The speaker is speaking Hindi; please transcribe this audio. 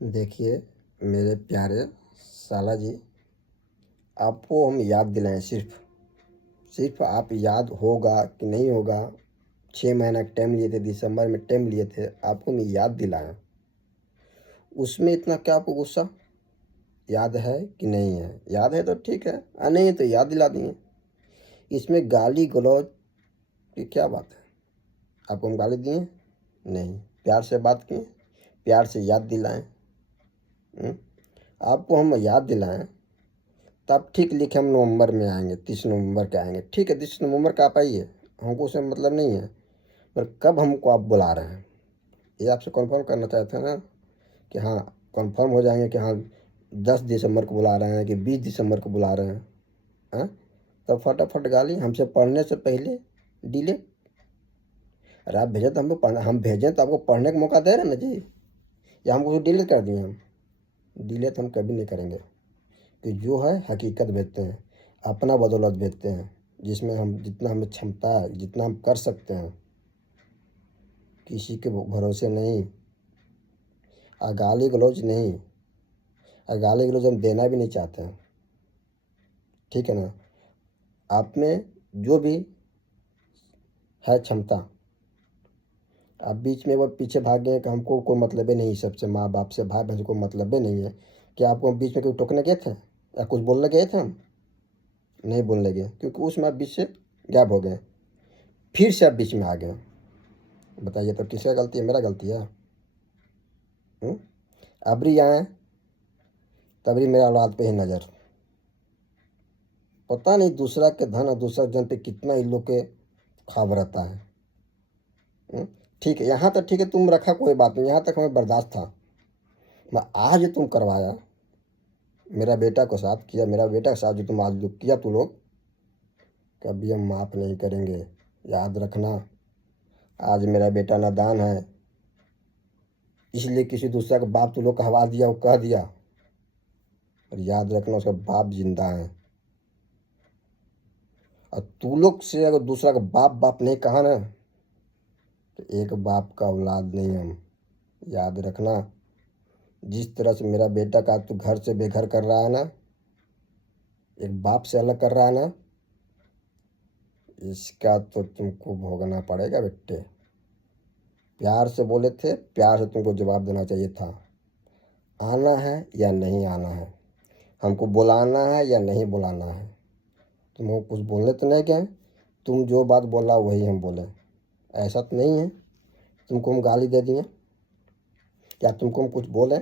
देखिए मेरे प्यारे साला जी, आपको हम याद दिलाएं। सिर्फ आप याद होगा कि नहीं होगा। 6 महीना टाइम लिए थे, दिसंबर में टाइम लिए थे, आपको हम याद दिलाएं। उसमें इतना क्या आपको गुस्सा? याद है कि नहीं है? याद है तो ठीक है, नहीं है तो याद दिला दिए। इसमें गाली गलौज की क्या बात है? आपको हम गाली दिए? नहीं, प्यार से बात किए, प्यार से याद दिलाएं। आपको हम याद दिलाएं तब ठीक लिखे। हम नवंबर में आएंगे, 30 नवंबर के आएंगे, ठीक है। 30 नवंबर का आप आइए, हमको उससे मतलब नहीं है। पर कब हमको आप बुला रहे हैं, ये आपसे कन्फर्म करना चाहते हैं ना, कि हाँ कन्फर्म हो जाएंगे कि हाँ 10 दिसंबर को बुला रहे हैं कि 20 दिसंबर को बुला रहे हैं। हाँ, तब फटाफट गाली हमसे पढ़ने से पहले डिलीट। अरे आप भेजें तो हमको पढ़ना, हम भेजें तो आपको पढ़ने का मौका दे रहे हैं ना जी, या हमको डिलीट कर दिए? हम डिलीट हम कभी नहीं करेंगे, कि जो है हकीकत भेजते हैं, अपना बदौलत भेजते हैं, जिसमें हम जितना हमें क्षमता है, जितना हम कर सकते हैं, किसी के भरोसे नहीं। गाली गलौज नहीं, गाली गलौज हम देना भी नहीं चाहते हैं, ठीक है ना। आप में जो भी है क्षमता, आप बीच में वो पीछे भाग गए कि हमको कोई मतलब ही नहीं सबसे, माँ बाप से, भाई बहन को मतलब ही नहीं है। कि आपको बीच में कोई टोकने गए थे या कुछ बोलने गए थे? हम नहीं बोलने गए, क्योंकि उसमें आप बीच से गायब हो गए, फिर से आप बीच में आ गए। बताइए तो किसका गलती है? मेरा गलती है? अबरी आए तबरी मेरा औलाद पे ही नज़र। पता नहीं दूसरा के धन और दूसरा जन पे कितना इन लोग के खाब रहता है। ठीक है, यहाँ तक ठीक है, तुम रखा कोई बात नहीं, यहाँ तक हमें बर्दाश्त था। मैं आज तुम करवाया, मेरा बेटा को साथ किया, मेरा बेटा के साथ जो तुम आज जो किया, तू लोग कभी हम माफ़ नहीं करेंगे। याद रखना, आज मेरा बेटा नादान है, इसलिए किसी दूसरा का बाप तू लोग कहवा दिया, वो कह दिया। और याद रखना, उसका बाप जिंदा है। और तू लोग से अगर दूसरा का बाप बाप नहीं कहा ना, तो एक बाप का औलाद नहीं हम। याद रखना, जिस तरह से मेरा बेटा का तू घर से बेघर कर रहा है ना, एक बाप से अलग कर रहा है ना, इसका तो तुमको भोगना पड़ेगा बेटे। प्यार से बोले थे, प्यार से तुमको जवाब देना चाहिए था। आना है या नहीं आना है, हमको बुलाना है या नहीं बुलाना है। तुमको कुछ बोलने तो नहीं गए, तुम जो बात बोला वही हम बोले। ऐसा तो नहीं है तुमको हम गाली दे दिए या तुमको हम कुछ बोले?